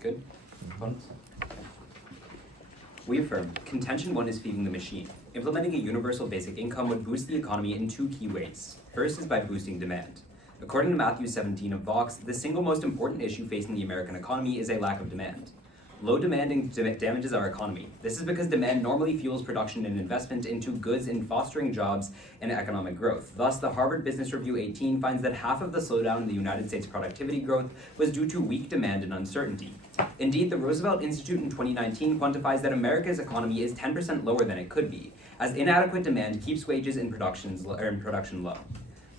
Good? Opponents? We affirm, contention 1 is feeding the machine. Implementing a universal basic income would boost the economy in 2 key ways. First is by boosting demand. According to Matthew 17 of Vox, the single most important issue facing the American economy is a lack of demand. Low demand damages our economy. This is because demand normally fuels production and investment into goods and fostering jobs and economic growth. Thus, the Harvard Business Review 18 finds that half of the slowdown in the United States productivity growth was due to weak demand and uncertainty. Indeed, the Roosevelt Institute in 2019 quantifies that America's economy is 10% lower than it could be, as inadequate demand keeps wages and production low.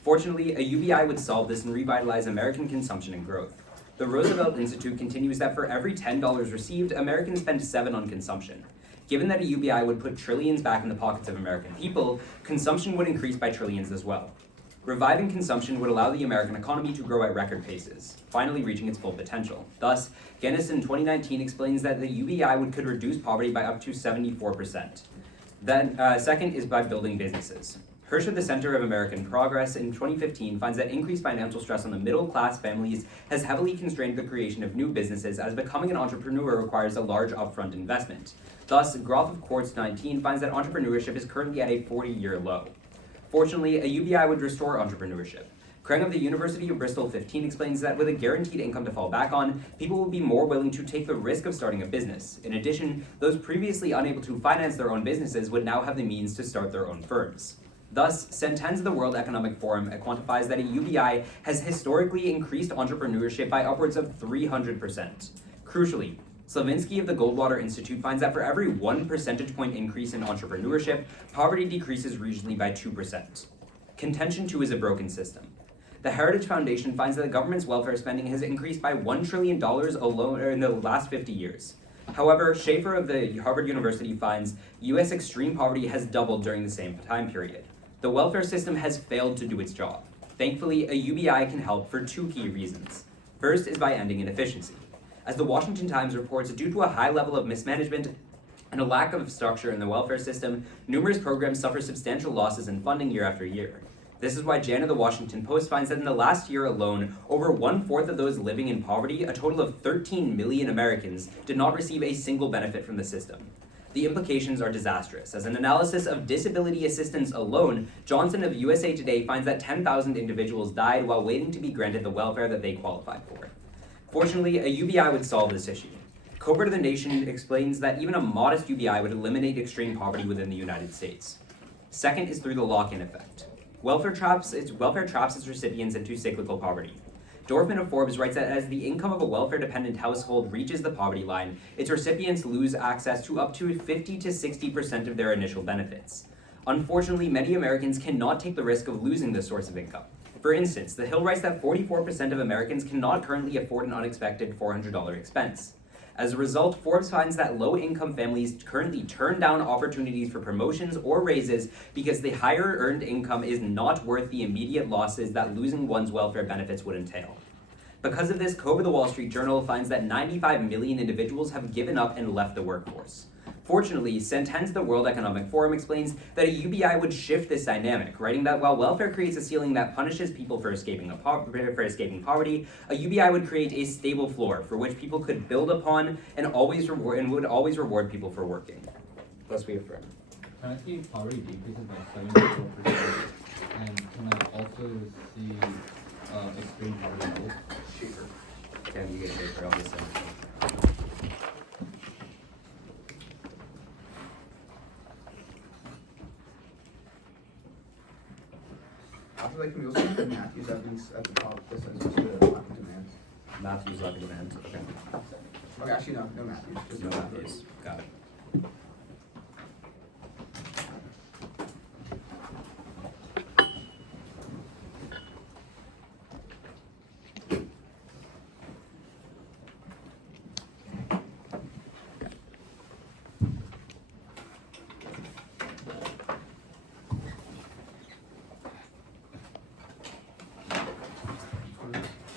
Fortunately, a UBI would solve this and revitalize American consumption and growth. The Roosevelt Institute continues that for every $10 received, Americans spend 7 on consumption. Given that a UBI would put trillions back in the pockets of American people, consumption would increase by trillions as well. Reviving consumption would allow the American economy to grow at record paces, finally reaching its full potential. Thus, Guinness in 2019 explains that the UBI could reduce poverty by up to 74%. Then, second is by building businesses. Hirsch at the Center of American Progress in 2015 finds that increased financial stress on the middle-class families has heavily constrained the creation of new businesses, as becoming an entrepreneur requires a large upfront investment. Thus, Groth of Quartz 19 finds that entrepreneurship is currently at a 40-year low. Fortunately, a UBI would restore entrepreneurship. Kreng of the University of Bristol 15 explains that with a guaranteed income to fall back on, people will be more willing to take the risk of starting a business. In addition, those previously unable to finance their own businesses would now have the means to start their own firms. Thus, Sentence of the World Economic Forum quantifies that a UBI has historically increased entrepreneurship by upwards of 300%. Crucially, Slavinsky of the Goldwater Institute finds that for every 1 percentage point increase in entrepreneurship, poverty decreases regionally by 2%. Contention 2 is a broken system. The Heritage Foundation finds that the government's welfare spending has increased by $1 trillion alone in the last 50 years. However, Schaefer of the Harvard University finds U.S. extreme poverty has doubled during the same time period. The welfare system has failed to do its job. Thankfully, a UBI can help for 2 key reasons. First is by ending inefficiency. As the Washington Times reports, due to a high level of mismanagement and a lack of structure in the welfare system, numerous programs suffer substantial losses in funding year after year. This is why Jan of the Washington Post finds that in the last year alone, over 1/4 of those living in poverty, a total of 13 million Americans, did not receive a single benefit from the system. The implications are disastrous. As an analysis of disability assistance alone, Johnson of USA Today finds that 10,000 individuals died while waiting to be granted the welfare that they qualified for. Fortunately, a UBI would solve this issue. Cobra to the Nation explains that even a modest UBI would eliminate extreme poverty within the United States. Second is through the lock-in effect. Welfare traps its recipients into cyclical poverty. Dorfman of Forbes writes that as the income of a welfare-dependent household reaches the poverty line, its recipients lose access to up to 50 to 60% of their initial benefits. Unfortunately, many Americans cannot take the risk of losing this source of income. For instance, The Hill writes that 44% of Americans cannot currently afford an unexpected $400 expense. As a result, Forbes finds that low-income families currently turn down opportunities for promotions or raises because the higher earned income is not worth the immediate losses that losing one's welfare benefits would entail. Because of this, Cove of the Wall Street Journal finds that 95 million individuals have given up and left the workforce. Fortunately, Sentence of the World Economic Forum explains that a UBI would shift this dynamic, writing that while welfare creates a ceiling that punishes people for escaping poverty, a UBI would create a stable floor for which people could build upon and would always reward people for working. Thus we affirm. Currently, poverty decreases by 74%, and can I also see extreme poverty growth? Schaefer. Can you get Schaefer on this side? Can we also put Matthew's evidence at the top of this as to lack of demand? Matthew's lack of demand. Okay. Okay, actually, no Matthews. Just No Matthews. Got it.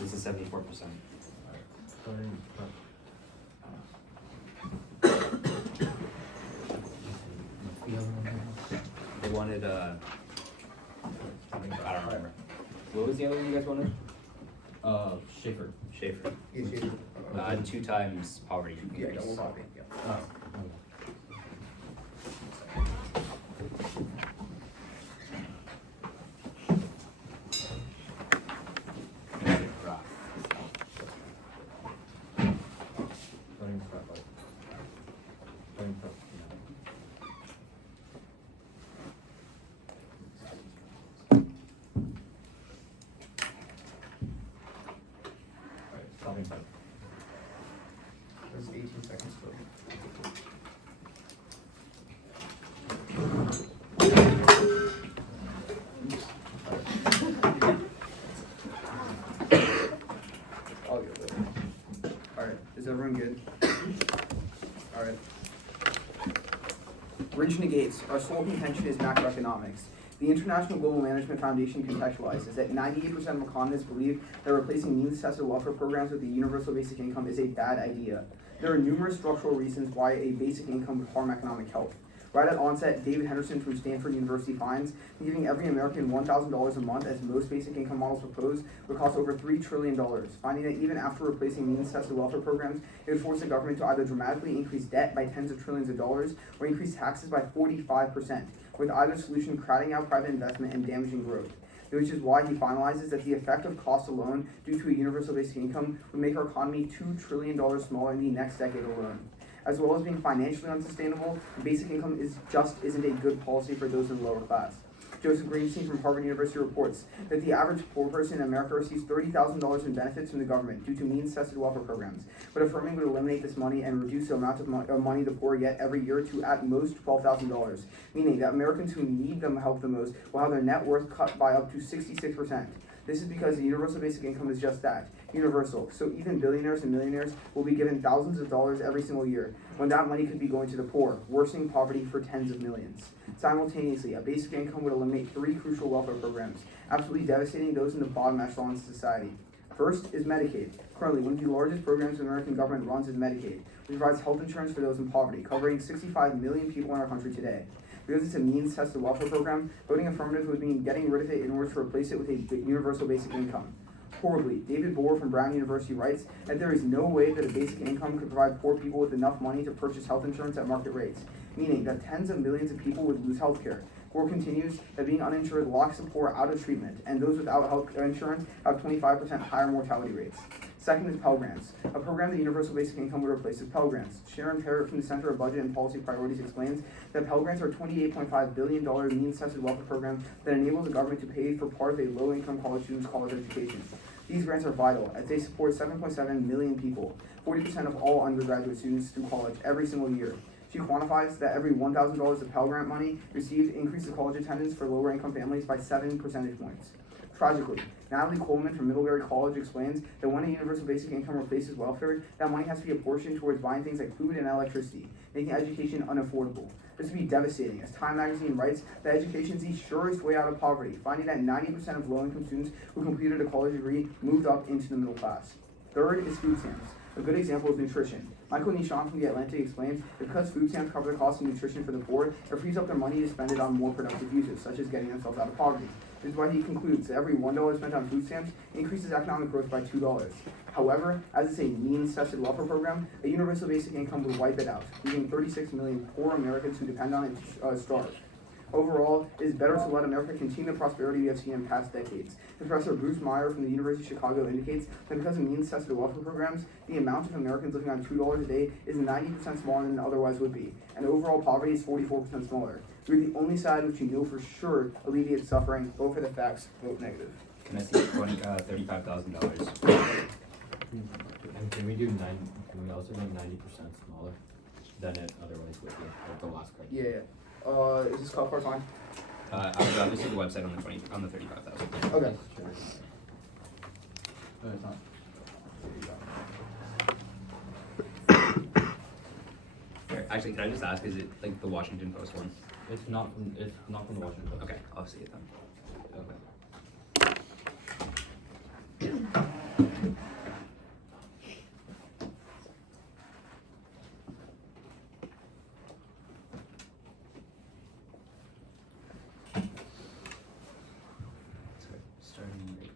This is 74%. They wanted I don't remember. What was the other one you guys wanted? Schaefer. Schaefer. Yeah, Schaefer. 2 times poverty Yeah, increase. double poverty, yeah. Oh, okay. Starting from like, starting from, Alright, stopping from. There's 18 seconds still. I'll get it. Alright, is everyone good? Alright. Bridge negates. Our sole contention is macroeconomics. The International Global Management Foundation contextualizes that 98% of economists believe that replacing means-tested welfare programs with a universal basic income is a bad idea. There are numerous structural reasons why a basic income would harm economic health. Right at onset, David Henderson from Stanford University finds that giving every American $1,000 a month, as most basic income models propose, would cost over $3 trillion, finding that even after replacing means-tested welfare programs, it would force the government to either dramatically increase debt by tens of trillions of dollars or increase taxes by 45%, with either solution crowding out private investment and damaging growth. Which is why he finalizes that the effective cost alone due to a universal basic income would make our economy $2 trillion smaller in the next decade alone. As well as being financially unsustainable, basic income isn't a good policy for those in the lower class. Joseph Greenstein from Harvard University reports that the average poor person in America receives $30,000 in benefits from the government due to means-tested welfare programs, but affirming would eliminate this money and reduce the amount of money the poor get every year to at most $12,000, meaning that Americans who need the help the most will have their net worth cut by up to 66%. This is because the universal basic income is just that, universal. So even billionaires and millionaires will be given thousands of dollars every single year, when that money could be going to the poor, worsening poverty for tens of millions. Simultaneously, a basic income would eliminate 3 crucial welfare programs, absolutely devastating those in the bottom echelons of society. First is Medicaid. Currently, one of the largest programs the American government runs is Medicaid, which provides health insurance for those in poverty, covering 65 million people in our country today. Because it's a means-tested welfare program, voting affirmative would mean getting rid of it in order to replace it with a universal basic income. Horribly, David Bohr from Brown University writes that there is no way that a basic income could provide poor people with enough money to purchase health insurance at market rates, meaning that tens of millions of people would lose health care. Bohr continues that being uninsured locks the poor out of treatment, and those without health insurance have 25% higher mortality rates. Second is Pell Grants, a program that universal basic income would replace with Pell Grants. Sharon Parrott from the Center of Budget and Policy Priorities explains that Pell Grants are a $28.5 billion means-tested welfare program that enables the government to pay for part of a low-income college student's college education. These grants are vital as they support 7.7 million people, 40% of all undergraduate students through college every single year. She quantifies that every $1,000 of Pell Grant money received increases college attendance for lower-income families by 7 percentage points. Tragically, Natalie Coleman from Middlebury College explains that when a universal basic income replaces welfare, that money has to be apportioned towards buying things like food and electricity, making education unaffordable. This would be devastating, as Time magazine writes that education is the surest way out of poverty, finding that 90% of low-income students who completed a college degree moved up into the middle class. Third is food stamps. A good example is nutrition. Michael Nishan from The Atlantic explains that because food stamps cover the cost of nutrition for the poor, it frees up their money to spend it on more productive uses, such as getting themselves out of poverty. This is why he concludes that every $1 spent on food stamps increases economic growth by $2. However, as it's a means-tested welfare program, a universal basic income would wipe it out, leaving 36 million poor Americans who depend on it starve. Overall, it is better to let America continue the prosperity we have seen in past decades. Professor Bruce Meyer from the University of Chicago indicates that because of means-tested welfare programs, the amount of Americans living on $2 a day is 90% smaller than it otherwise would be, and overall poverty is 44% smaller. We're the only side which you know for sure alleviates suffering. Vote for the facts, vote negative. Can I see $35,000? And can we also make 90% smaller than it otherwise would be, like the last card? Yeah. Is this call part fine? I'll just see the website on the 35,000. Okay. Sure. No, it's not. Actually, can I just ask, is it like the Washington Post one? It's not from the Washington Post. Okay, I'll see it then. Okay. Starting right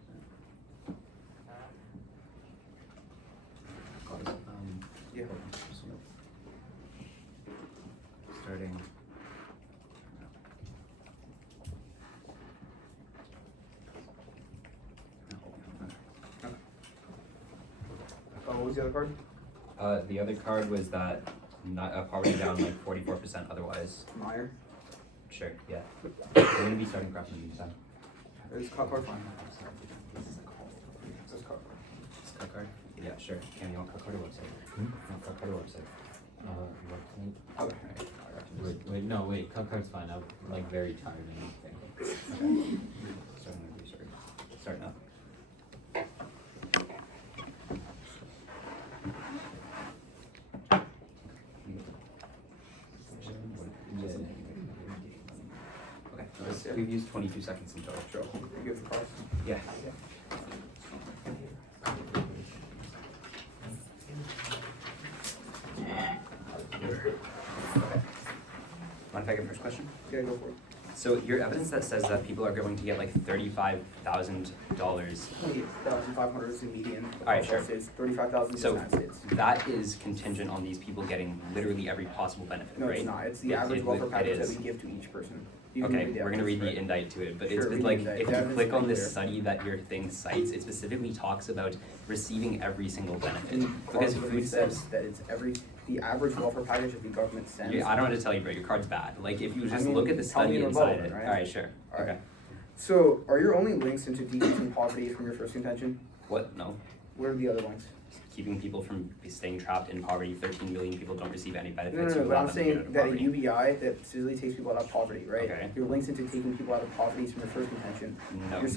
now. was the other card? The other card was that poverty down like 44% otherwise. Meyer. Sure, yeah. We're gonna be starting crafting next time. Is cut card fine? This is a call. This card. This cut card? Yeah, sure. Cam, you want cut card or website? You want cut card or website? Website. Okay. Wait, cut card's fine. I'm like very tired and everything. Okay. Starting to restart. Start now. Okay, we've used 22 seconds in total. Sure. You give the cards. Yeah. Mind if I get first question? Yeah, go for it. So your evidence that says that people are going to get like $35,000. 28,500 is the median. Alright, sure. States, 35,000 in the So United States. that is contingent on these people getting literally every possible benefit, No, right? it's not. It's the It- average it- welfare it package that is. we give to each person. You can Okay, read the we're gonna read evidence, the right? indite to it, but Sure, it's read the like indite. if The you evidence click is on pretty this clear. study that your thing cites, it specifically talks about receiving every single benefit. And Because card food says stamps, that it's the average welfare package that the government sends. I don't have to tell you, bro, your card's bad. Like if you just mean, look at the tell me study in inside rebuttal, it. right? Alright, sure. Alright. Okay. So, are your only links into decreasing poverty from your first contention? What? No. What are the other links? Keeping people from staying trapped in poverty. 13 million people don't receive any benefits. No, You but allow I'm them to get out saying of that a poverty. UBI that specifically takes people out of poverty, right? Okay. Your links into taking people out of poverty is from your first contention. No. Your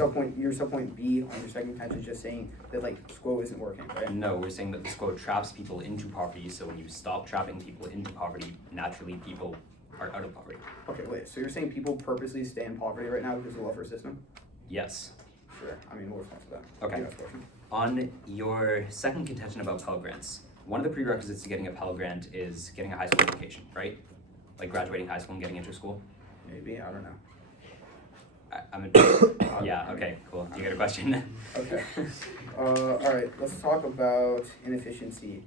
subpoint B on your second contention is just saying that like SQO isn't working, right? No, we're saying that the SQO traps people into poverty, so when you stop trapping people into poverty, naturally people are out of poverty. Okay, wait, so you're saying people purposely stay in poverty right now because of the welfare system? Yes. Sure, I mean, we'll respond to that. Okay. You ask a question. On your second contention about Pell Grants, one of the prerequisites to getting a Pell Grant is getting a high school education, right? Like graduating high school and getting into school? Maybe, I don't know. Yeah, okay, cool. Do you got a question? Okay. Alright, let's talk about inefficiency.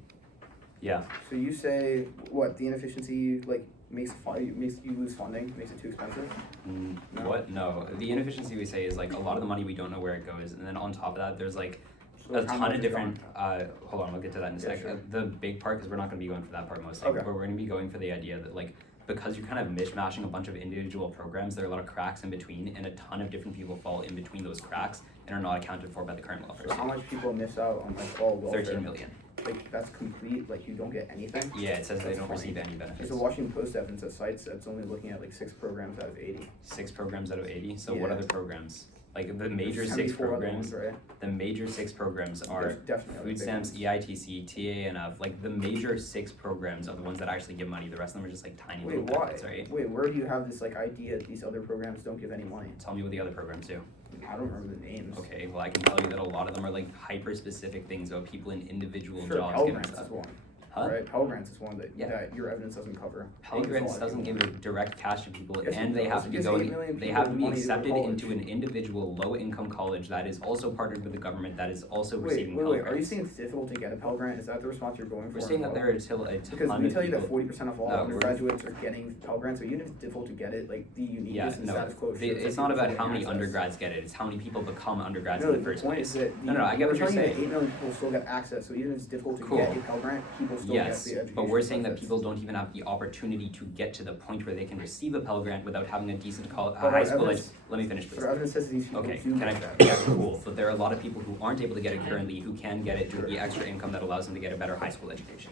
Yeah. So you say, what, the inefficiency, like, makes you lose funding, makes it too expensive? No. What? No. The inefficiency we say is like a lot of the money we don't know where it goes, and then on top of that, there's like So a how ton much of is different. gone? Hold on, we'll get to that in a Yeah, sec. sure. The big part, because we're not going to be going for that part mostly, Okay. but we're going to be going for the idea that like because you're kind of mishmashing a bunch of individual programs, there are a lot of cracks in between, and a ton of different people fall in between those cracks and are not accounted for by the current welfare So how system. much people miss out on like all welfare? 13 million. Like, that's complete, like, you don't get anything? Yeah, it says they That's don't funny. receive any benefits. There's a Washington Post evidence that cites that's only looking at like 6 programs out of 80. 6 programs out of 80. So what Yeah. other programs? Like the major There's 6 74 other programs. ones, right? The major 6 programs are There's definitely other food big stamps, ones. EITC, TANF. Like the major 6 programs are the ones that actually give money. The rest of them are just like tiny Wait, little why? benefits, right? Wait, where do you have this like idea that these other programs don't give any money? Tell me what the other programs do. I don't remember the names. Okay, well I can tell you that a lot of them are like hyper specific things about people in individual Sure, jobs Pell getting Grants stuff. is one. Huh? Right, Pell Grants is one that, Yeah. that your evidence doesn't cover. Pell There's a Grants lot of doesn't people give direct cash to people, Yes, it and they does. have to It be gives 8 million going. They people have to be money to go to accepted college. into an individual low-income college that is also partnered with the government that is also Wait, receiving wait, Pell wait, Grants. are you saying it's difficult to get a Pell Grant? Is that the response you're going for? We're saying that as there well? are still a ton Because we of tell you that people. 40% of all No, we're- undergraduates are getting Pell Grants, so even if it's difficult to get it, like the uniqueness Yeah, and no, status quo shows that it's not people about get how many access. undergrads get it, it's how many people become undergrads No, in the first point place. is that No, I get what you're we're telling you saying. that 8 million people still get access, so even if it's difficult to Cool. get a Pell Grant, people still Yes, get the education. but we're saying that benefits. people don't even have the opportunity to get to the point where they can receive a Pell Grant without having a decent But high our school evidence- Let me finish, please. Our evidence says that these people Okay, do can I, get that. yeah, cool, but there are a lot of people who aren't able to get it currently who can get it due to the extra income that allows them to get a better high school education.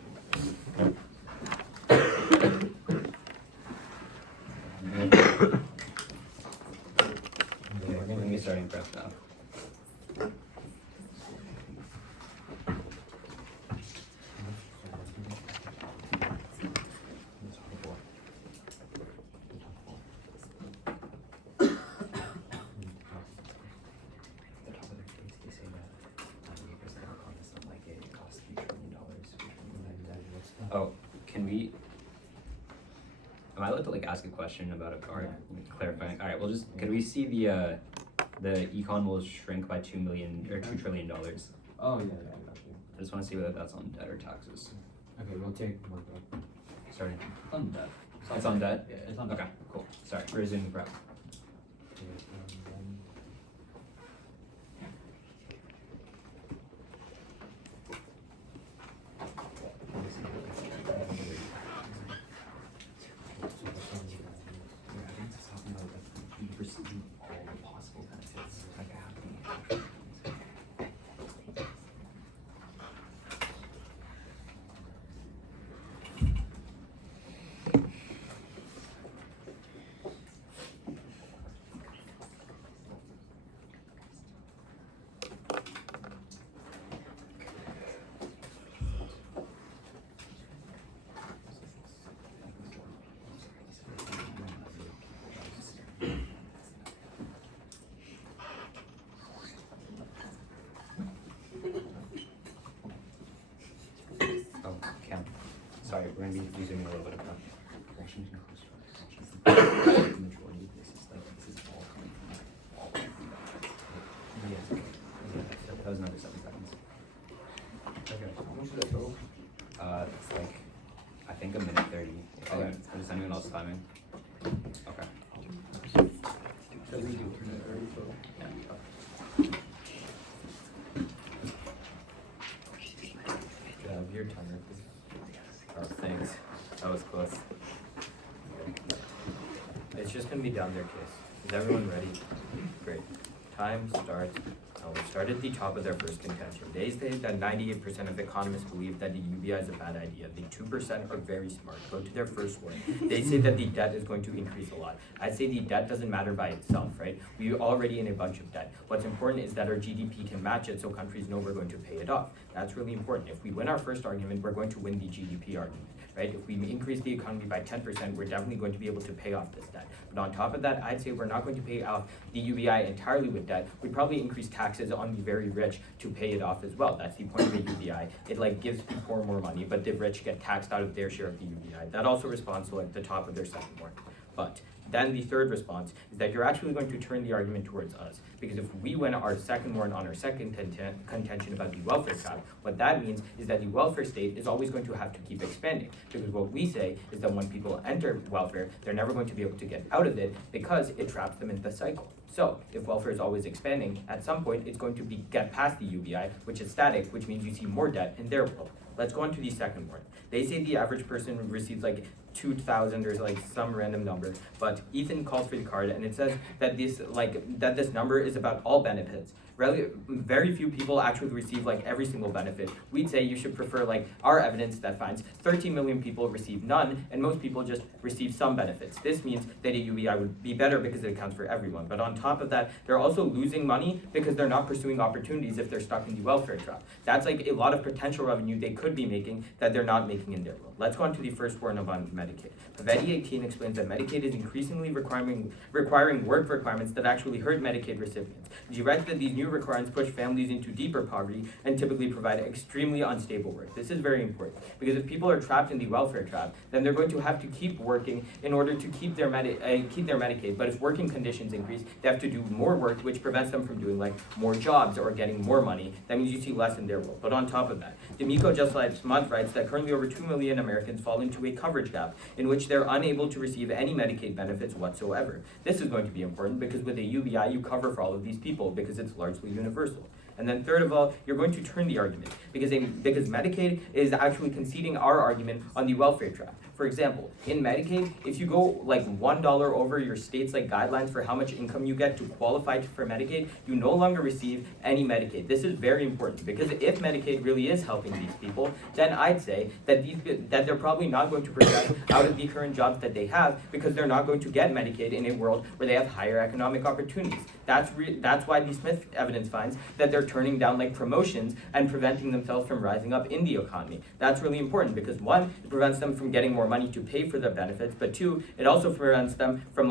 Okay, we're gonna be starting prep now. The top of their case, they say that 98% of economists don't like it. It costs $3 trillion. Oh, can we? Am I allowed to like ask a question about it or clarifying? All right, well, just could we see the econ will shrink by $2 trillion? Oh yeah, I got you. I just want to see whether that's on debt or taxes. Okay, we'll take more debt. Sorry, It's on debt. it's on debt. Yeah, it's on debt. Okay, cool. Sorry, resuming prep. sorry, we're gonna be resuming a little bit of that. Washington Coast majority. This is all coming from all of the that was another 7 seconds. Okay. How much did that total? It's like I think a minute 30. Is anyone else timing? Okay. So we do 30 total. Yeah. Your timer. Oh, thanks. That was close. It's just gonna be down their case. Is everyone ready? Great. Time starts. We'll start at the top of their first contention. They say that 98% of economists believe that the UBI is a bad idea. The 2% are very smart. Go to their first one. They say that the debt is going to increase a lot. I'd say the debt doesn't matter by itself, right? We're already in a bunch of debt. What's important is that our GDP can match it so countries know we're going to pay it off. That's really important. If we win our first argument, we're going to win the GDP argument. Right? If we increase the economy by 10%, we're definitely going to be able to pay off this debt. But on top of that, I'd say we're not going to pay off the UBI entirely with debt. We'd probably increase taxes on the very rich to pay it off as well. That's the point of a UBI. It gives the poor more money, but the rich get taxed out of their share of the UBI. That also responds to the top of their second one. But then the third response is that you're actually going to turn the argument towards us. Because if we win our second one on our second contention about the welfare trap, what that means is that the welfare state is always going to have to keep expanding. Because what we say is that when people enter welfare, they're never going to be able to get out of it because it traps them in the cycle. So if welfare is always expanding, at some point it's going to get past the UBI, which is static, which means you see more debt in their world. Let's go on to the second one. They say the average person receives 2,000 or some random number, but Ethan calls for the card and it says that this number is about all benefits. Really, very few people actually receive every single benefit. We'd say you should prefer our evidence that finds 13 million people receive none and most people just receive some benefits. This means that a UBI would be better because it accounts for everyone. But on top of that, they're also losing money because they're not pursuing opportunities if they're stuck in the welfare trap. That's a lot of potential revenue they could be making that they're not making in their world. Let's go on to the first one about Medicaid. Pavetti 18 explains that Medicaid is increasingly requiring work requirements that actually hurt Medicaid recipients. He writes that these new requirements push families into deeper poverty and typically provide extremely unstable work. This is very important because if people are trapped in the welfare trap, then they're going to have to keep working in order to keep their Medicaid. But if working conditions increase, they have to do more work, which prevents them from doing more jobs or getting more money. That means you see less in their world. But on top of that, D'Amico just last month writes that currently over 2 million Americans fall into a coverage gap in which they're unable to receive any Medicaid benefits whatsoever. This is going to be important because with a UBI, you cover for all of these people because it's largely universal. And then third of all, you're going to turn the argument because Medicaid is actually conceding our argument on the welfare trap. For example, in Medicaid, if you go $1 over your state's guidelines for how much income you get to qualify for Medicaid, you no longer receive any Medicaid. This is very important because if Medicaid really is helping these people, then I'd say that they're probably not going to progress out of the current jobs that they have because they're not going to get Medicaid in a world where they have higher economic opportunities. That's why the Smith evidence finds that they're turning down promotions and preventing themselves from rising up in the economy. That's really important because one, it prevents them from getting more money to pay for their benefits, but two, it also prevents them from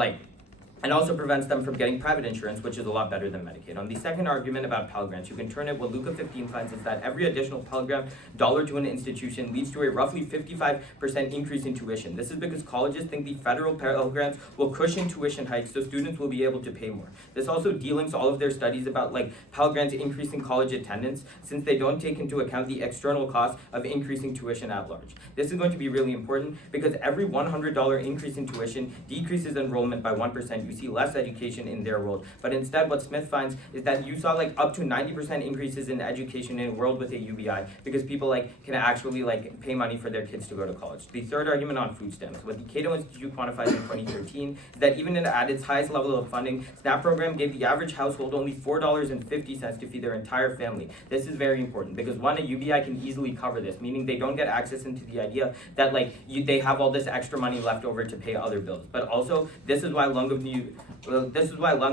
getting private insurance, which is a lot better than Medicaid. On the second argument about Pell Grants, you can turn it. What Luca 15 finds is that every additional Pell Grant dollar to an institution leads to a roughly 55% increase in tuition. This is because colleges think the federal Pell Grants will cushion tuition hikes so students will be able to pay more. This also delinks all of their studies about Pell Grants increasing college attendance since they don't take into account the external cost of increasing tuition at large. This is going to be really important because every $100 increase in tuition decreases enrollment by 1%. You see less education in their world. But instead, what Smith finds is that you saw up to 90% increases in education in a world with a UBI because people can actually pay money for their kids to go to college. The third argument on food stamps. What the Cato Institute quantifies in 2013 is that even at its highest level of funding, SNAP program gave the average household only $4.50 to feed their entire family. This is very important because one, a UBI can easily cover this, meaning they don't get access into the idea that they have all this extra money left over to pay other bills. But also, this is why Lung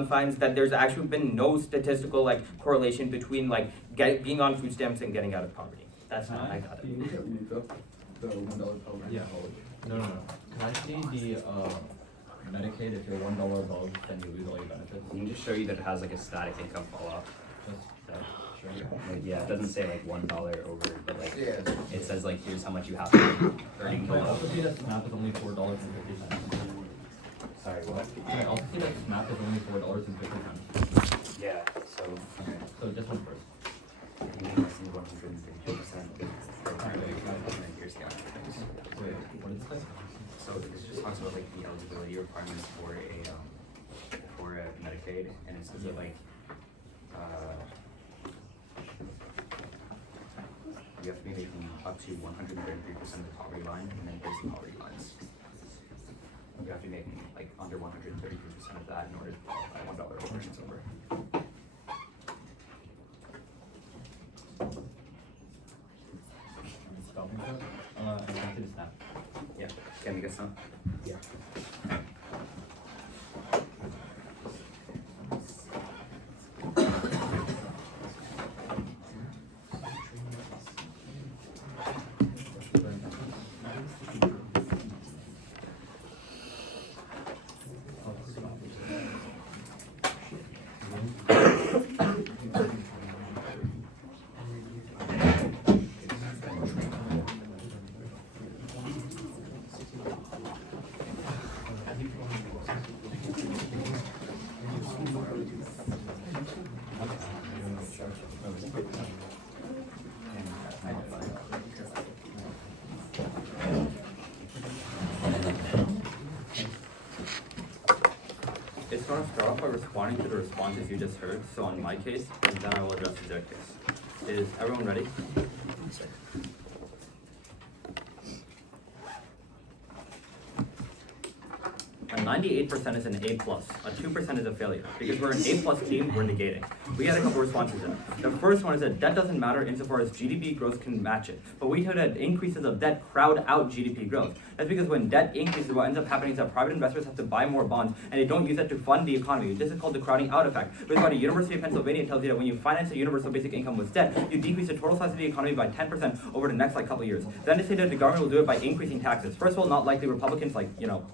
finds that there's actually been no statistical correlation between being on food stamps and getting out of poverty. That's not I got it. The $1 Pell Grant college. No. Can I see the Medicaid? If you're $1 above, then you lose all your benefits. Let me just show you that it has a static income fall off. Just that. Like, yeah, it doesn't say like $1 over, but like Yeah. it says like here's how much you have to be earning Can I per also see that SNAP is only $4.50? Sorry, what? Can I also see that SNAP is only $4.50? Yeah, so So just one first. you need less than 132%. Here's the actual things. Wait, what did it say? So this just talks about like the eligibility requirements for a Medicaid, and it says that like you have to be making up to 133% of the poverty line, and then there's the poverty lines. You have to be making like under 133% of that in order to qualify $1 over and over. Stop me, and I see the SNAP. Yeah, can we get some? Yeah. It's going to start off by responding to the responses you just heard, so on my case, and then I will address their case. Is everyone ready? A 98% is an A+, a 2% is a failure. Because we're an A+ team, we're negating. We had a couple responses in. The first one is that debt doesn't matter insofar as GDP growth can match it. But we know that increases of debt crowd out GDP growth. That's because when debt increases, what ends up happening is that private investors have to buy more bonds, and they don't use that to fund the economy. This is called the crowding out effect. Which is why the University of Pennsylvania tells you that when you finance a universal basic income with debt, you decrease the total size of the economy by 10% over the next couple of years. Then they say that the government will do it by increasing taxes. First of all, not likely. Republicans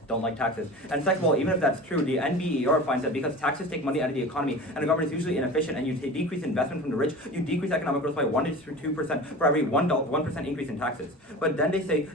don't like taxes. And second of all, even if that's true, the NBER finds that because taxes take money out of the economy and the government is usually inefficient, and you decrease investment from the rich, you decrease economic growth by 1 to 2% for every 1% increase in taxes. But then they say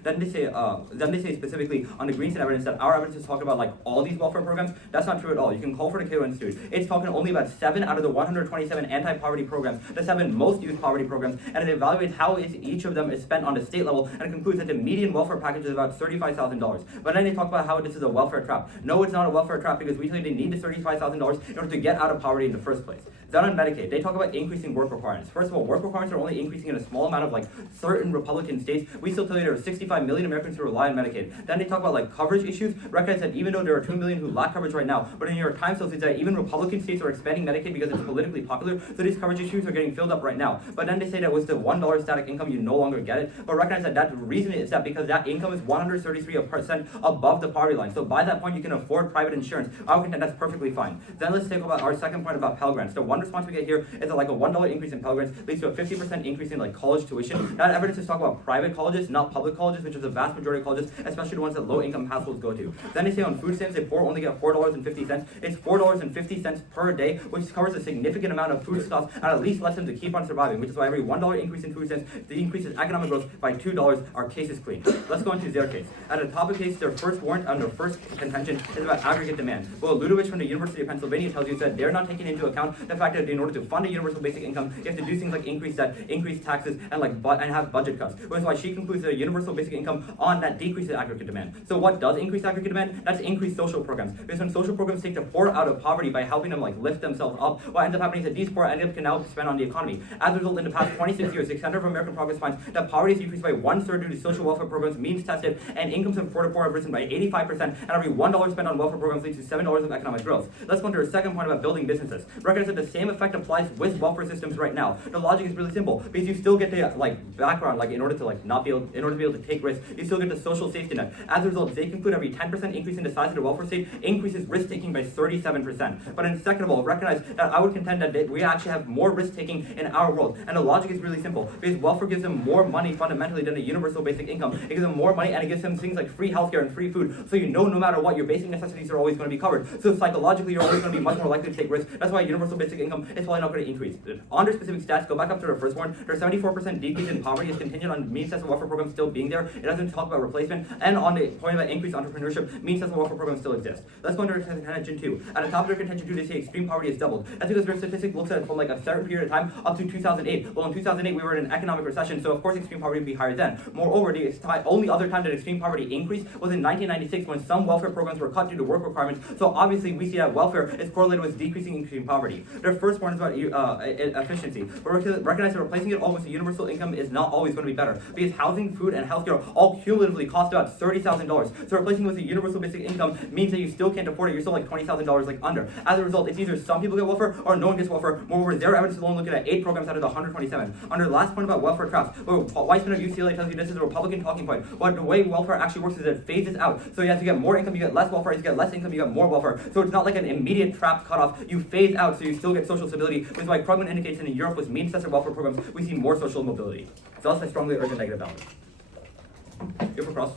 specifically on the Greenstein evidence that our evidence is talking about like all these welfare programs. That's not true at all. You can call for the Cato Institute. It's talking only about 7 out of the 127 anti-poverty programs, the 7 most used poverty programs, and it evaluates how each of them is spent on the state level, and it concludes that the median welfare package is about $35,000. But then they talk about how this is a welfare trap. No, it's not a welfare trap, because we tell you they need the $35,000 in order to get out of poverty in the first place. Then on Medicaid, they talk about increasing work requirements. First of all, work requirements are only increasing in a small amount of certain Republican states. We still tell you there are 65 million Americans who rely on Medicaid. Then they talk about coverage issues. Recognize that even though there are 2 million who lack coverage right now, but in New York Times tells us that even Republican states are expanding Medicaid because it's politically popular, so these coverage issues are getting filled up right now. But then they say that with the $1 static income, you no longer get it. But recognize that the reason is that because that income is 133% above the poverty line. So by that point, you can afford private insurance. I would contend that's perfectly fine. Then let's take about our second point about Pell Grants. The one response we get here is that a $1 increase in Pell Grants leads to a 50% increase in college tuition. That evidence is talking about private colleges, not public colleges, which is the vast majority of colleges, especially the ones that low-income households go to. Then they say on food stamps, they poor only get $4.50. It's $4.50 per day, which covers a significant amount of food stuff and at least lets them to keep on surviving, which is why every $1 increase in food stamps increases economic growth by $2. Our case is clean. Let's go into their case. At the top of the case, their first warrant and their first contention is about aggregate demand. Well, Ludowich from the University of Pennsylvania tells you that they're not taking into account the fact that in order to fund a universal basic income, you have to do things like increase debt, increase taxes, and have budget cuts. Which is why she concludes that a universal basic income on that decreases aggregate demand. So what does increase aggregate demand? That's increased social programs. Because when social programs take the poor out of poverty by helping them lift themselves up, what ends up happening is that these poor can now spend on the economy. As a result, in the past 26 years, the Center for American Progress finds that poverty has decreased by 1/3 due to social welfare programs, means tested, and incomes of poor to poor have risen by 85%, and every $1 spent on welfare programs leads to $7 of economic growth. Let's go into our second point about building businesses. Recognize that the same effect applies with welfare systems right now. The logic is really simple, because you still get the background, in order to be able to take risks, you still get the social safety net. As a result, they conclude every 10% increase in the size of the welfare state increases risk taking by 37%. But then second of all, recognize that I would contend that we actually have more risk taking in our world. And the logic is really simple, because welfare gives them more money fundamentally than a universal basic income. It gives them more money, and it gives them things like free healthcare and free food. So no matter what, your basic necessities are always going to be covered. So psychologically, you're always going to be much more likely to take risks. That's why universal basic income income is probably not going to increase. Under specific stats, go back up to the first one. Their 74% decrease in poverty is contingent on means tested welfare programs still being there. It doesn't talk about replacement. And on the point about increased entrepreneurship, means tested welfare programs still exist. Let's go into contention 2. At the top of their contention 2, they say extreme poverty has doubled. That's because their statistic looks at it from like a certain period of time up to 2008. Well, in 2008, we were in an economic recession, so of course extreme poverty would be higher then. Moreover, the only other time that extreme poverty increased was in 1996 when some welfare programs were cut due to work requirements. So obviously, we see that welfare is correlated with decreasing extreme poverty. Their first one is about efficiency. But recognize that replacing it all with a universal income is not always going to be better, because housing, food, and healthcare all cumulatively cost about $30,000. So replacing it with a universal basic income means that you still can't afford it. You're still like $20,000 like under. As a result, it's either some people get welfare or no one gets welfare. Moreover, their evidence is only looking at 8 programs out of the 127. Under the last point about welfare traps, Weissman of UCLA tells you this is a Republican talking point. What the way welfare actually works is it phases out. So as you get more income, you get less welfare. As you get less income, you get more welfare. So it's not like an immediate trap cutoff. You phase out, so you still get social stability. Which is why Krugman indicates that in Europe with means tested welfare programs, we see more social mobility. Thus, I strongly urge a negative balance. Here for cross.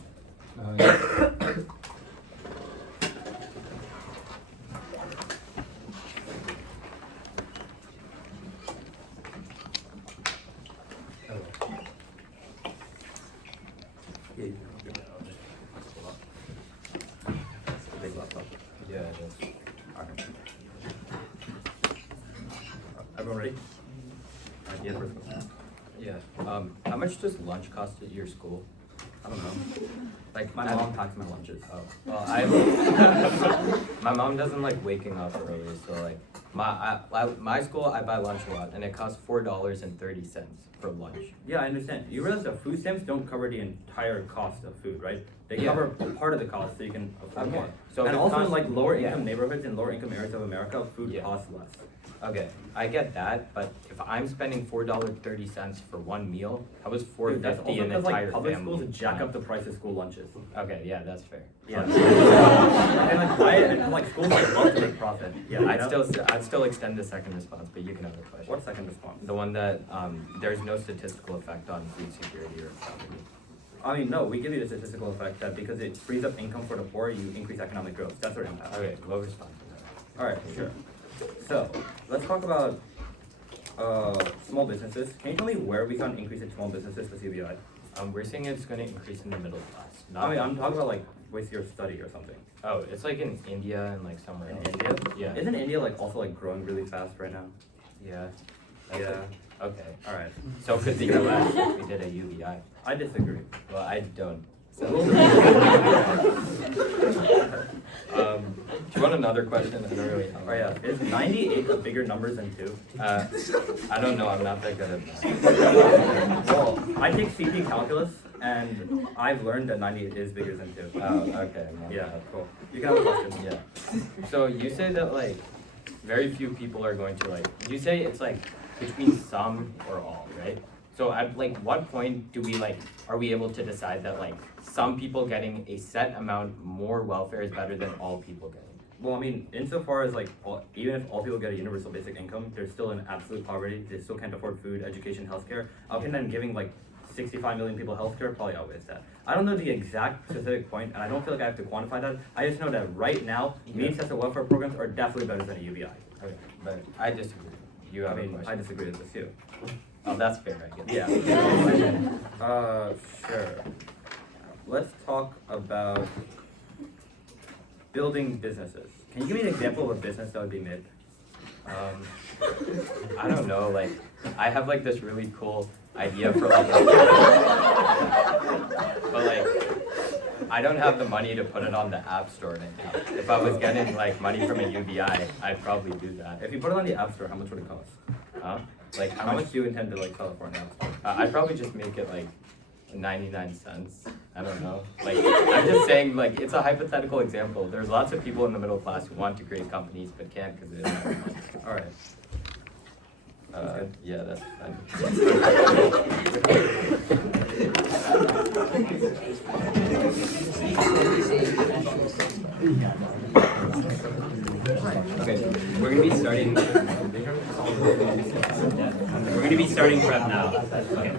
Yeah, it is. Everyone ready? Yeah, first question. Yeah. How much does lunch cost at your school? I don't know. Like my mom packs my lunches. Oh, well, my mom doesn't like waking up early, so like my school I buy lunch a lot, and it costs $4.30 for lunch. Yeah, I understand. You realize that food stamps don't cover the entire cost of food, right? They Yeah. cover part of the cost, so you can afford more. So and if it also in costs- like lower income yeah. neighborhoods and lower income areas of America, food Yeah. costs less. Okay, I get that, but if I'm spending $4.30 for one meal, how is Dude, that's $4.50 also an because entire like public family? schools jack up the price of school lunches. Okay, yeah, that's fair. Yeah. and like why and like schools like love to make profit. Yeah. I'd still extend the second response, but you can have a question. What second response? The one that there's no statistical effect on food security or poverty. I mean, no, we give you the statistical effect that because it frees up income for the poor, you increase economic growth. That's our impact. Okay, we'll respond to that. All right, sure. So let's talk about small businesses. Can you tell me where we saw an increase in small businesses for CBI? We're saying it's going to increase in the middle class. I mean, I'm talking about like with your study or something. Oh, it's like in India and like somewhere In else. India? Yeah. Isn't India like also like growing really fast right now? Yeah. Yeah. Okay. All right. So could the US if we did a UBI? I disagree. Well, I don't. So. We'll Do you want another question? I don't really have. Oh yeah. Is 98 a bigger number than 2? I don't know. I'm not that good at math. Well, I take CP calculus and I've learned that 98 is bigger than 2. Oh, okay. Yeah, cool. You can have a question. Yeah. So you say that like very few people are going to like. You say it's like between some or all, right? So at like what point do we like are we able to decide that like some people getting a set amount more welfare is better than all people getting? Well, I mean, insofar as like even if all people get a universal basic income, they're still in absolute poverty. They still can't afford food, education, healthcare. How can then giving like 65 million people healthcare probably outweighs that? I don't know the exact specific point, and I don't feel like I have to quantify that. I just know that right now, means tested welfare programs are definitely better than a UBI. Okay, but I disagree. You have I a mean, I question. disagree with this too. Oh, that's fair, I guess. Yeah. Sure. Let's talk about building businesses. Can you give me an example of a business that would be made? I don't know, like, I have like this really cool idea for like, but like, I don't have the money to put it on the App Store right now. If I was getting like money from a UBI, I'd probably do that. If you put it on the App Store, how much would it cost? Huh? Like, How much do you intend to like sell it for on the App Store? I'd probably just make it like 99 cents. I don't know. Like, I'm just saying, like, it's a hypothetical example. There's lots of people in the middle class who want to create companies but can't because they don't have money. All right. Yeah, that's fine. Okay, we're gonna be starting prep now. Okay.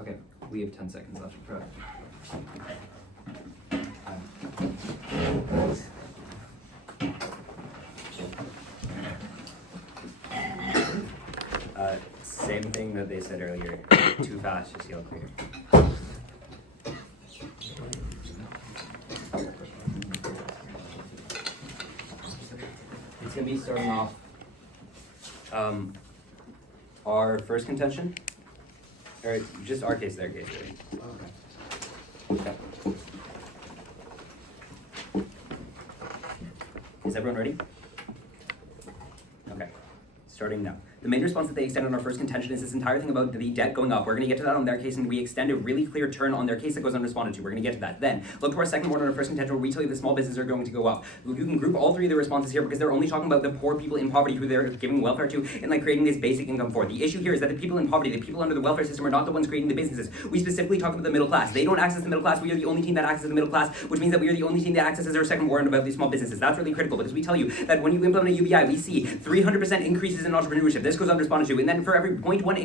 Okay, we have 10 seconds left. Same thing that they said earlier. Too fast, just yell clear. It's gonna be starting off our first contention, or just our case, their case, really. Okay. Is everyone ready? Okay, starting now. The main response that they extend on our first contention is this entire thing about the debt going up. We're going to get to that on their case, and we extend a really clear turn on their case that goes unresponded to. We're going to get to that. Then, look to our second one on our first contention where we tell you that small businesses are going to go up. You can group all three of the responses here because they're only talking about the poor people in poverty who they're giving welfare to and like creating this basic income for. The issue here is that the people in poverty, the people under the welfare system are not the ones creating the businesses. We specifically talk about the middle class. They don't access the middle class. We are the only team that accesses the middle class, which means that we are the only team that accesses our second warrant about these small businesses. That's really critical because we tell you that when you implement a UBI, we see 300% increases in entrepreneurship. This goes unresponded to. And then for every 0.1%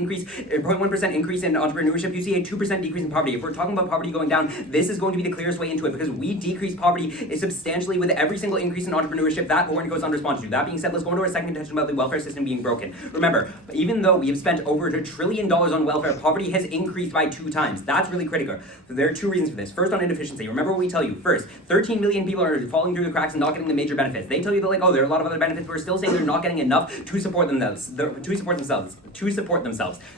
increase in entrepreneurship, you see a 2% decrease in poverty. If we're talking about poverty going down, this is going to be the clearest way into it because we decrease poverty substantially with every single increase in entrepreneurship. That warrant goes unresponded to. That being said, let's go into our second contention about the welfare system being broken. Remember, even though we have spent over $1 trillion on welfare, poverty has increased by 2 times. That's really critical. There are 2 reasons for this. First, on inefficiency. Remember what we tell you. First, 13 million people are falling through the cracks and not getting the major benefits. They tell you that like, oh, there are a lot of other benefits, but we're still saying they're not getting enough to support themselves.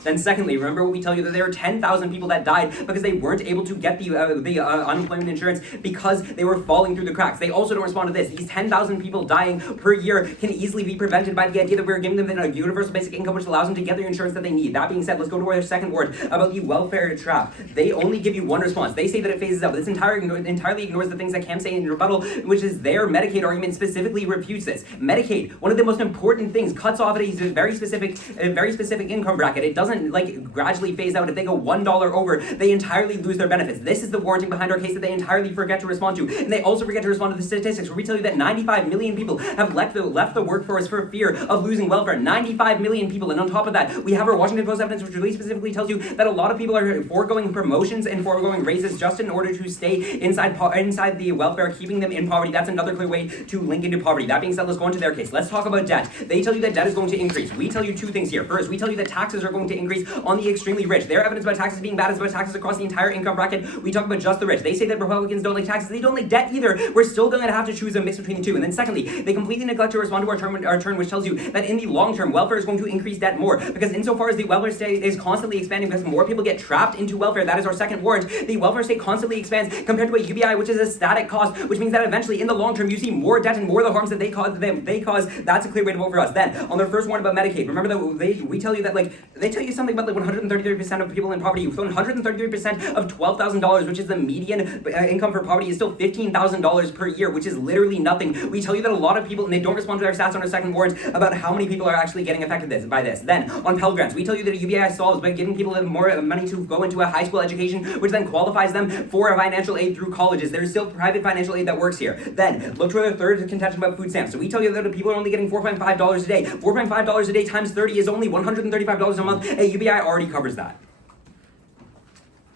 Then secondly, remember what we tell you that there are 10,000 people that died because they weren't able to get the unemployment insurance because they were falling through the cracks. They also don't respond to this. These 10,000 people dying per year can easily be prevented by the idea that we're giving them a universal basic income which allows them to get the insurance that they need. That being said, let's go to our second word about the welfare trap. They only give you one response. They say that it phases out, but this entirely ignores the things that Cam say in rebuttal, which is their Medicaid argument specifically refutes this. Medicaid, one of the most important things, cuts off at a very specific income bracket. It doesn't like gradually phase out. If they go $1 over, they entirely lose their benefits. This is the warranting behind our case that they entirely forget to respond to. And they also forget to respond to the statistics where we tell you that 95 million people have left the workforce for fear of losing welfare. 95 million people. And on top of that, we have our Washington Post evidence which really specifically tells you that a lot of people are foregoing promotions and foregoing raises just in order to stay inside the welfare, keeping them in poverty. That's another clear way to link into poverty. That being said, let's go into their case. Let's talk about debt. They tell you that debt is going to increase. We tell you 2 things here. First, we tell you that taxes are going to increase on the extremely rich. Their evidence about taxes being bad is about taxes across the entire income bracket. We talk about just the rich. They say that Republicans don't like taxes. They don't like debt either. We're still going to have to choose a mix between the two. And then secondly, they completely neglect to respond to our turn, which tells you that in the long term, welfare is going to increase debt more. Because insofar as the welfare state is constantly expanding because more people get trapped into welfare, that is our second warrant, the welfare state constantly expands compared to a UBI, which is a static cost, which means that eventually in the long term, you see more debt and more of the harms that they cause. That's a clear way to vote for us. Then, on their first warrant about Medicaid, remember that we tell you that they tell you something about 133% of people in poverty. 133% of $12,000, which is the median income for poverty, is still $15,000 per year, which is literally nothing. We tell you that a lot of people, and they don't respond to their stats on our second warrant about how many people are actually getting affected by this. Then, on Pell Grants, we tell you that a UBI solves by giving people more money to go into a high school education, which then qualifies them for a financial aid through colleges. There is still private financial aid that works here. Then, look to the third contention about food stamps. So we tell you that people are only getting $4.5 a day. $4.5 a day times 30 is only $135 a month. Hey, UBI already covers that.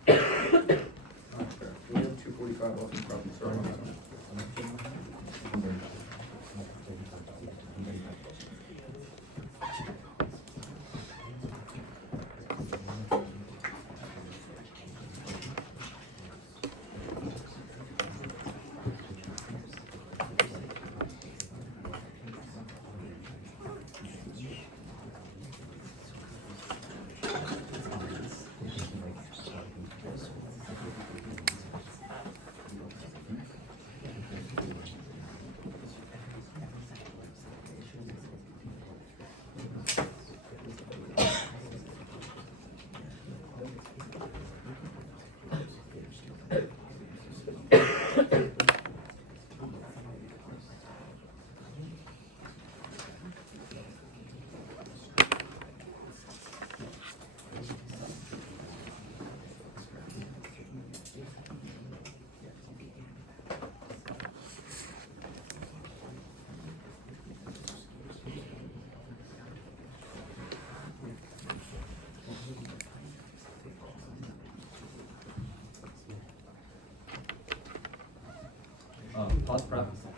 We have 245 also probably. Sorry about that.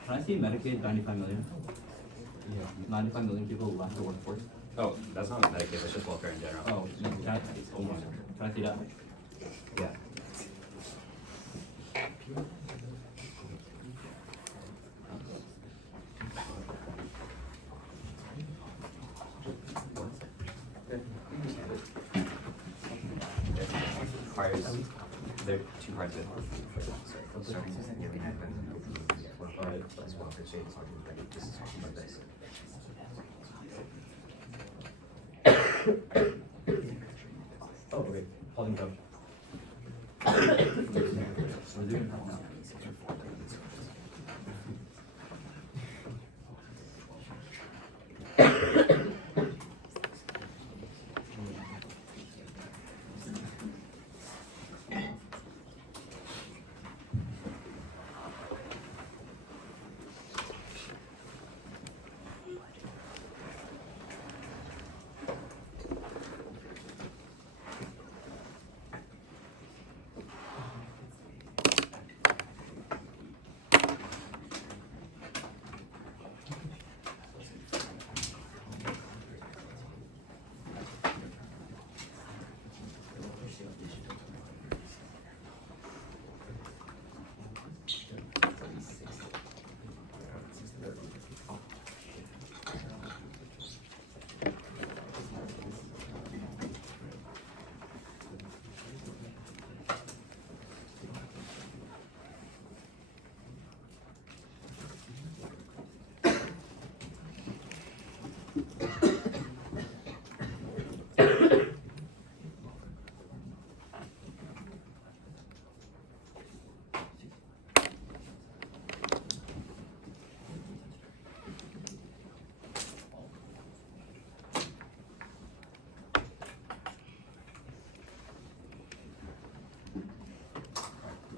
Can I see Medicaid 95 million? Yeah. 95 million people left the workforce. Oh, that's not Medicaid, that's just welfare in general. Oh, can I see that? Yeah. There are two parts of it. Oh, okay. Holding coach.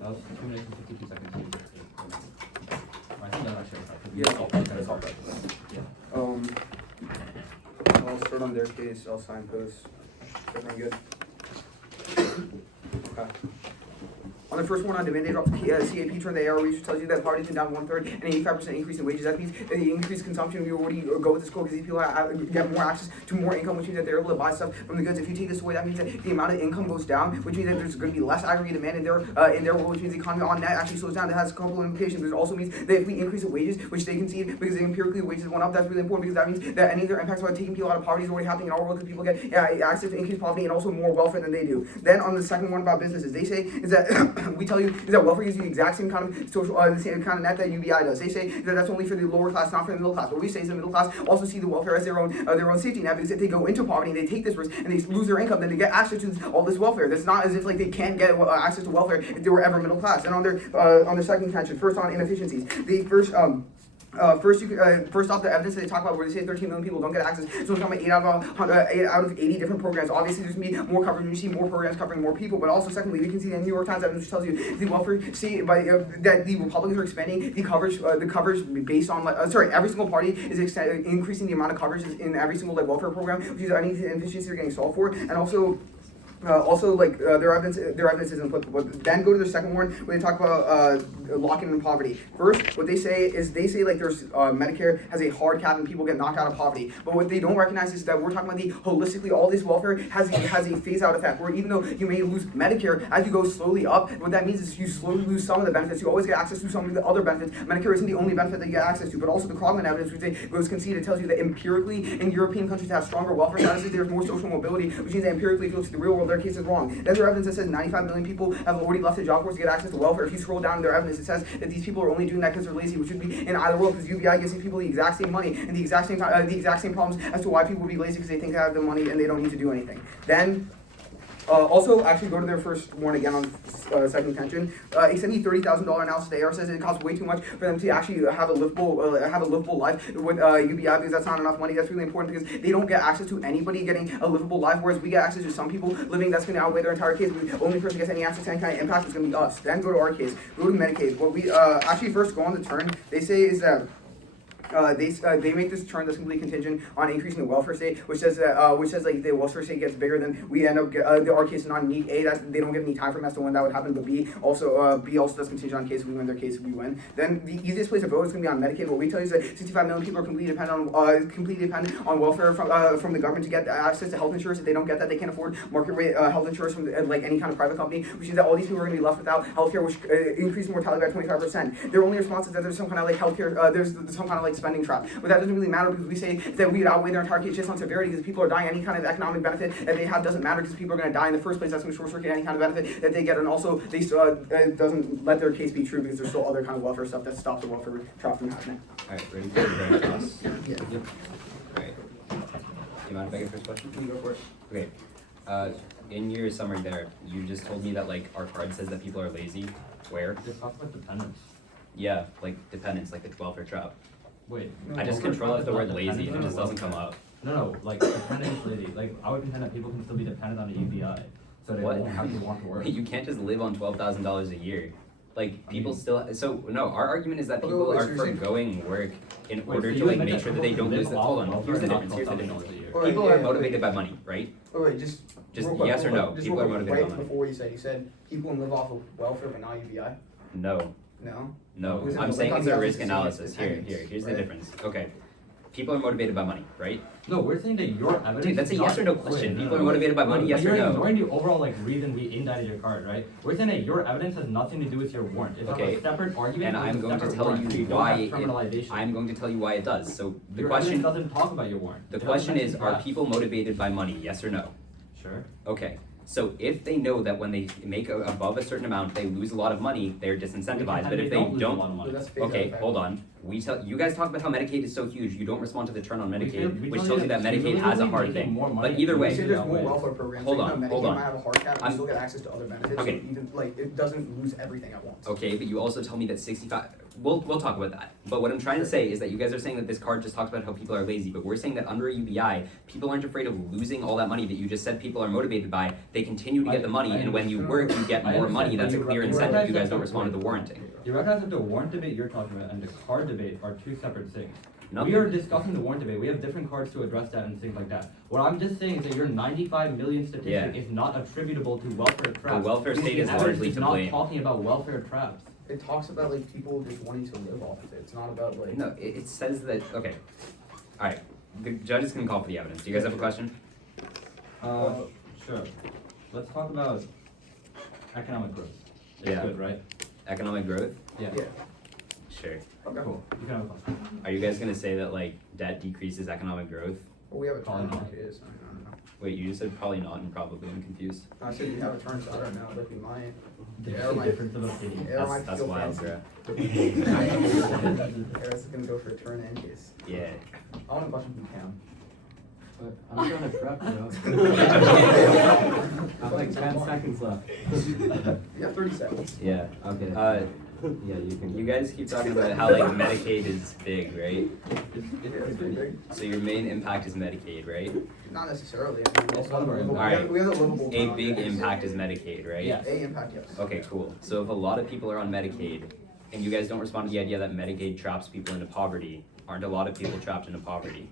That was 2 minutes and 52 seconds. I think that actually That's all right. I'll start on their case, I'll signpost. Everyone good? Okay. On the first one, on demand, they dropped CAP turn the AR research tells you that poverty's been down 1/3 and 85% increase in wages. That means that the increased consumption, you already go with the school because these people get more access to more income, which means that they're able to buy stuff from the goods. If you take this away, that means that the amount of income goes down, which means that there's going to be less aggregate demand in their world, which means the economy on net actually slows down. That has a couple of implications. It also means that if we increase the wages, which they concede because empirically the wages went up, that's really important because that means that any of their impacts about taking people out of poverty is already happening in our world because people get access to increased poverty and also more welfare than they do. Then on the second one about businesses, they say is that we tell you is that welfare gives you the exact same kind of social, the same kind of net that UBI does. They say that that's only for the lower class, not for the middle class. What we say is the middle class also see the welfare as their own safety net because if they go into poverty and they take this risk and they lose their income, then they get access to all this welfare. That's not as if like they can't get access to welfare if they were ever middle class. And on their second contention, first on inefficiencies, they first First off, the evidence that they talk about where they say 13 million people don't get access. So we're talking about 8 out of 80 different programs. Obviously, there's going to be more coverage. You see more programs covering more people. But also, secondly, we can see the New York Times evidence which tells you the welfare state that the Republicans are expanding the coverage based on every single party is increasing the amount of coverage in every single welfare program, which is any inefficiencies are getting solved for, and also. Their evidence isn't applicable. But then go to their second one where they talk about locking in poverty. First, what they say is there's Medicare has a hard cap and people get knocked out of poverty. But what they don't recognize is that we're talking about holistically all this welfare has a phase out effect where even though you may lose Medicare as you go slowly up, what that means is you slowly lose some of the benefits. You always get access to some of the other benefits. Medicare isn't the only benefit that you get access to, but also the Krugman evidence, which goes conceded, tells you that empirically in European countries that have stronger welfare statuses, there's more social mobility, which means that empirically if you look at the real world, their case is wrong. Then their evidence that says 95 million people have already left the job force to get access to welfare. If you scroll down to their evidence, it says that these people are only doing that because they're lazy, which would be in either world because UBI gives these people the exact same money and the exact same problems as to why people would be lazy because they think they have the money and they don't need to do anything. Then. Also, actually go to their first one again on second tension. Extending $30,000 analysis, the AR says it costs way too much for them to actually have a livable life with UBI because that's not enough money. That's really important because they don't get access to anybody getting a livable life, whereas we get access to some people living that's going to outweigh their entire case. The only person gets any access to any kind of impact is going to be us. Then go to our case. Go to Medicaid. What we actually first go on the turn, they say is that. They make this turn that's completely contingent on increasing the welfare state, which says like the welfare state gets bigger, then we end up our case is not need A, that they don't give any time frame as to when that would happen, but B also does contingent on case we win, their case we win. Then the easiest place to vote is going to be on Medicaid. What we tell you is that 65 million people are completely dependent on welfare from the government to get access to health insurance. If they don't get that, they can't afford market rate health insurance from like any kind of private company, which means that all these people are going to be left without healthcare, which increases mortality by 25%. Their only response is that there's some kind of like healthcare, there's some kind of like spending trap. But that doesn't really matter because we say that we would outweigh their entire case just on severity because people are dying. Any kind of economic benefit that they have doesn't matter because people are going to die in the first place. That's going to short circuit any kind of benefit that they get, and also they it doesn't let their case be true because there's still other kind of welfare stuff that stops the welfare trap from happening. All right, ready for the toss? Yeah. Yep. All right. Do you mind if I get first question? You go for it. Okay. In your summary there, you just told me that like our card says that people are lazy. Where? Just talk about dependence. Yeah, like dependence, like the welfare trap. Wait. I just control out the word lazy and it just doesn't come up. No, like dependent is lazy. Like I would contend that people can still be dependent on the UBI, so they What? won't have to want to work. You can't just live on $12,000 a year. Like people still. So no, our argument is that people wait, are so you're saying- forgoing work in Wait, order so to you like admit make that sure that they people don't live lose the. off Hold on. welfare Here's the and not difference. Here's the $12,000 difference. a year? Alright, People yeah, are yeah, motivated wait. by money, right? Wait, just Just real yes or quick, no? just People real are quick, motivated right by money. before what you said people can live off of welfare but not UBI. No. No. No, Was it I'm like saying on it's the a opposite risk side, analysis. dependence, Here's the right? difference. Okay. People are motivated by money, right? No, we're saying that your evidence. Dude, that's a is yes not- or no question. Wait, People are motivated by money, But yes or you're no? ignoring the overall like reason we indicted your card, right? We're saying that your evidence has nothing to do with your warrant. It's Okay, a separate argument. And I'm it's a going to separate tell warrant, so you don't why have it, criminalization. I'm going to tell you why it does. So the Your question evidence doesn't talk about your warrant. the It doesn't question is, mention are that. people motivated by money, yes or no? Sure. Okay. So if they know that when they make above a certain amount they lose a lot of money, they're We disincentivized. can But if they lose a don't, lot of money. But that's phase out okay, effect. hold on. We tell you guys talk about how Medicaid is so huge. You don't respond to the turn on We Medicaid, which tell tells you that Medicaid has a hard making thing. more money But either if way, You say do there's that more way. welfare programs. Hold so on, Medicaid hold on. might have a hard cap, but I'm- you still get access to other benefits. Okay. So even like it doesn't lose everything at once. okay, but you also tell me that 65. We'll talk about that. But what I'm trying to say is that you guys are saying that this card just talks about how people are lazy, but we're saying that under a UBI, people aren't afraid of losing all that money that you just said people are motivated by. They continue to get the money, and when you work, you get more money. That's a clear incentive. You guys don't respond to the warranting. You recognize that the warrant debate you're talking about and the card debate are two separate things. Nothing. We are discussing the warrant debate. We have different cards to address that and things like that. What I'm just saying is that your 95 million statistic Yeah. is not attributable to welfare traps. welfare state is The evidence largely is to not blame. talking about welfare traps. It talks about like people just wanting to live off of it. It's not about like. No, it says that. Okay. All right. The judges can call for the evidence. Do you guys have a question? Sure. Let's talk about economic growth. It's Yeah. good, right? Economic growth. Yeah. Yeah. Sure. Okay. Cool. You can have a question. Are you guys gonna say that like debt decreases economic growth? Well, we have a Probably turn not. like it is. I don't know. Wait, you just said probably not and probably. I'm confused. I said we have a turn, so I don't know. Like we might. There's Yeah, a might- difference of opinion. Yeah, might That's feel wild, fancy. bro. Harris is gonna go for a turn in case. Yeah. I want a question from Cam. But I'm trying to prep, you know. I have like 10 seconds left. You have 30 seconds. Yeah. Okay. Yeah, you can. You guys keep talking about how like Medicaid is big, right? It's pretty big. So your main impact is Medicaid, right? Not necessarily. I mean, we also have a livable, Alright. we have a livable. A town. big impact is Medicaid, right? Yeah. A impact, yes. Okay, cool. So if a lot of people are on Medicaid, and you guys don't respond to the idea that Medicaid traps people into poverty, aren't a lot of people trapped into poverty?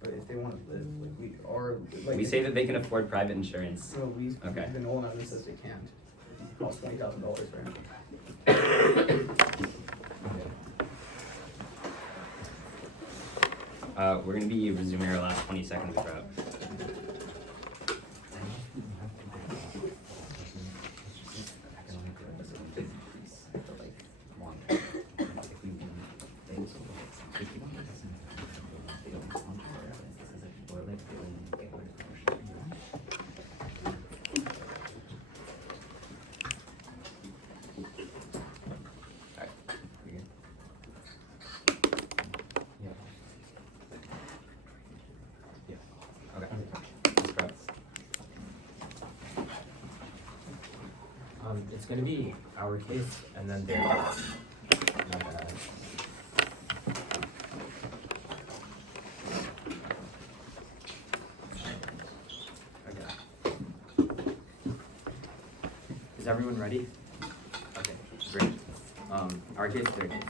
But if they want to live, like we are, like. We say that they can afford private insurance. So we, Okay. the Nolan evidence says they can't. It costs $20,000 right now. We're gonna be resuming our last 20 seconds of prep. Okay. Let's prep. It's gonna be our case and then their case. My bad. Okay. Is everyone ready? Okay, great. Our case, their case.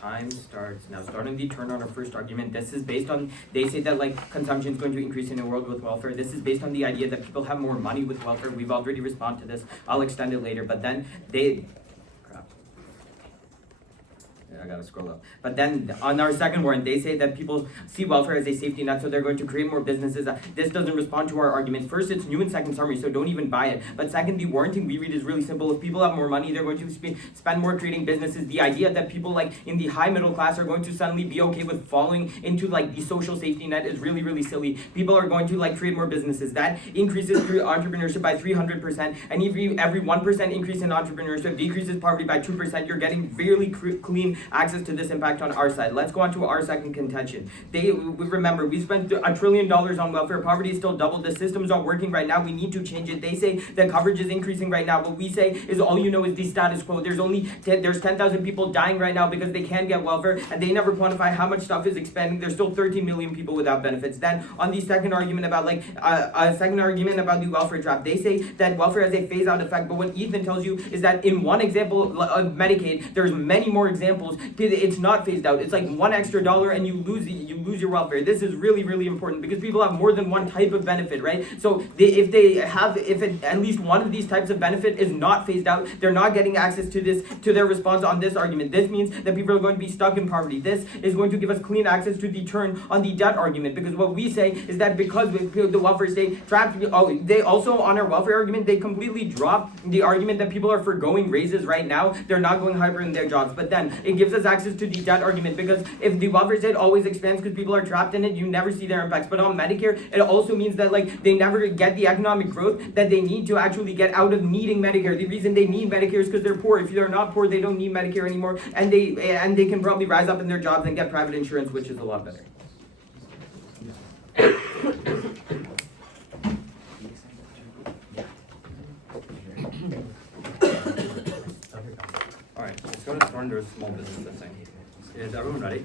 Time starts now. Starting the turn on our first argument. This is based on, they say that like consumption is going to increase in a world with welfare. This is based on the idea that people have more money with welfare. We've already responded to this. I'll extend it later, but then crap. Yeah, I gotta scroll up. But then on our second warrant, they say that people see welfare as a safety net, so they're going to create more businesses. This doesn't respond to our argument. First, it's new and second summary, so don't even buy it. But second, the warranting we read is really simple. If people have more money, they're going to spend more creating businesses. The idea that people like in the high middle class are going to suddenly be okay with falling into like the social safety net is really, really silly. People are going to like create more businesses. That increases entrepreneurship by 300%, and every 1% increase in entrepreneurship decreases poverty by 2%. You're getting fairly clean access to this impact on our side. Let's go on to our second contention. Remember, we spent $1 trillion on welfare. Poverty is still doubled. The system's not working right now. We need to change it. They say that coverage is increasing right now. What we say is all you know is the status quo. There's 10,000 people dying right now because they can't get welfare, and they never quantify how much stuff is expanding. There's still 13 million people without benefits. Then on the second argument about the welfare trap, they say that welfare has a phase-out effect. But what Ethan tells you is that in one example of Medicaid, there's many more examples. It's not phased out. It's like $1 extra and you lose your welfare. This is really, really important because people have more than one type of benefit, right? So if at least one of these types of benefit is not phased out, they're not getting access to their response on this argument. This means that people are going to be stuck in poverty. This is going to give us clean access to the turn on the debt argument, because what we say is that because the welfare state trapped, they also on our welfare argument, they completely drop the argument that people are forgoing raises right now. They're not going hyper in their jobs. But then it gives us access to the debt argument, because if the welfare state always expands because people are trapped in it, you never see their impacts. But on Medicare, it also means that like they never get the economic growth that they need to actually get out of needing Medicare. The reason they need Medicare is because they're poor. If they're not poor, they don't need Medicare anymore, and they can probably rise up in their jobs and get private insurance, which is a lot better. Alright, let's go to under small business thing. Is everyone ready?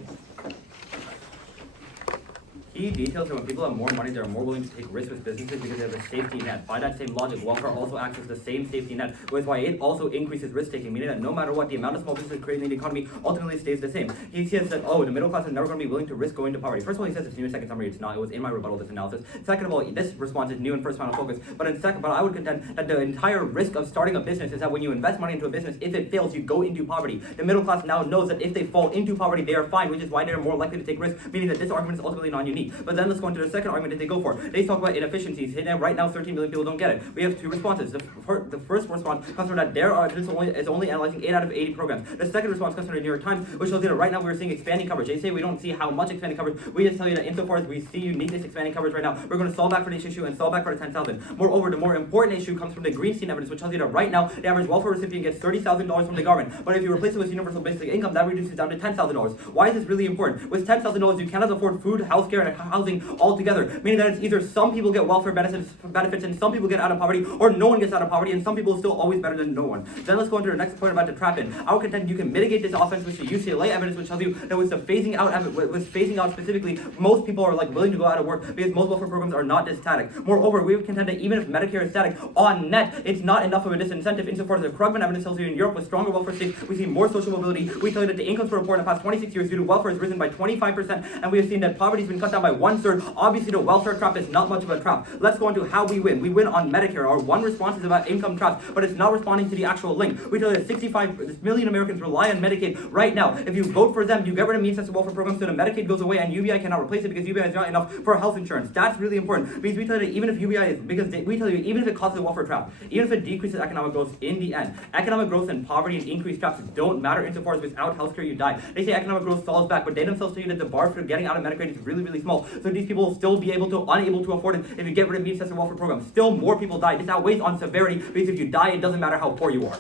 Key details are when people have more money, they're more willing to take risks with businesses because they have a safety net. By that same logic, welfare also acts as the same safety net, which is why it also increases risk-taking, meaning that no matter what, the amount of small businesses created in the economy ultimately stays the same. He says that, the middle class is never going to be willing to risk going to poverty. First of all, he says it's new in second summary, it's not. It was in my rebuttal, this analysis. Second of all, this response is new in first final focus. But I would contend that the entire risk of starting a business is that when you invest money into a business, if it fails, you go into poverty. The middle class now knows that if they fall into poverty, they are fine, which is why they're more likely to take risks, meaning that this argument is ultimately non-unique. But then let's go into the second argument that they go for. They talk about inefficiencies. Right now, 13 million people don't get it. We have two responses. The first response comes from that is only analyzing 8 out of 80 programs. The second response comes from the New York Times, which shows that right now we're seeing expanding coverage. They say we don't see how much expanding coverage. We just tell you that insofar as we see you need this expanding coverage right now, we're going to solve back for this issue and solve back for the 10,000. Moreover, the more important issue comes from the Greenstein evidence, which tells you that right now the average welfare recipient gets $30,000 from the government. But if you replace it with universal basic income, that reduces down to $10,000. Why is this really important? With $10,000, you cannot afford food, healthcare, and housing altogether, meaning that it's either some people get welfare benefits and some people get out of poverty, or no one gets out of poverty and some people are still always better than no one. Then let's go into the next point about the trap-in. I would contend you can mitigate this offense with the UCLA evidence, which tells you that with phasing out specifically, most people are willing to go out of work because most welfare programs are not this static. Moreover, we would contend that even if Medicare is static, on net, it's not enough of a disincentive insofar as the Krugman evidence tells you in Europe with stronger welfare states, we see more social mobility. We tell you that the incomes per report in the past 26 years due to welfare has risen by 25%, and we have seen that poverty has been cut down by 1/3. Obviously, the welfare trap is not much of a trap. Let's go into how we win. We win on Medicare. Our one response is about income traps, but it's not responding to the actual link. We tell you that 65 million Americans rely on Medicaid right now. If you vote for them, you get rid of means-tested welfare programs so the Medicaid goes away and UBI cannot replace it because UBI is not enough for health insurance. That's really important because we tell you that even if UBI is, we tell you even if it causes a welfare trap, even if it decreases economic growth in the end, economic growth and poverty and increased traps don't matter insofar as without healthcare you die. They say economic growth falls back, but they themselves tell you that the bar for getting out of Medicaid is really, really small. So these people will still be unable to afford it if you get rid of means-tested welfare programs. Still more people die. This outweighs on severity because if you die, it doesn't matter how poor you are.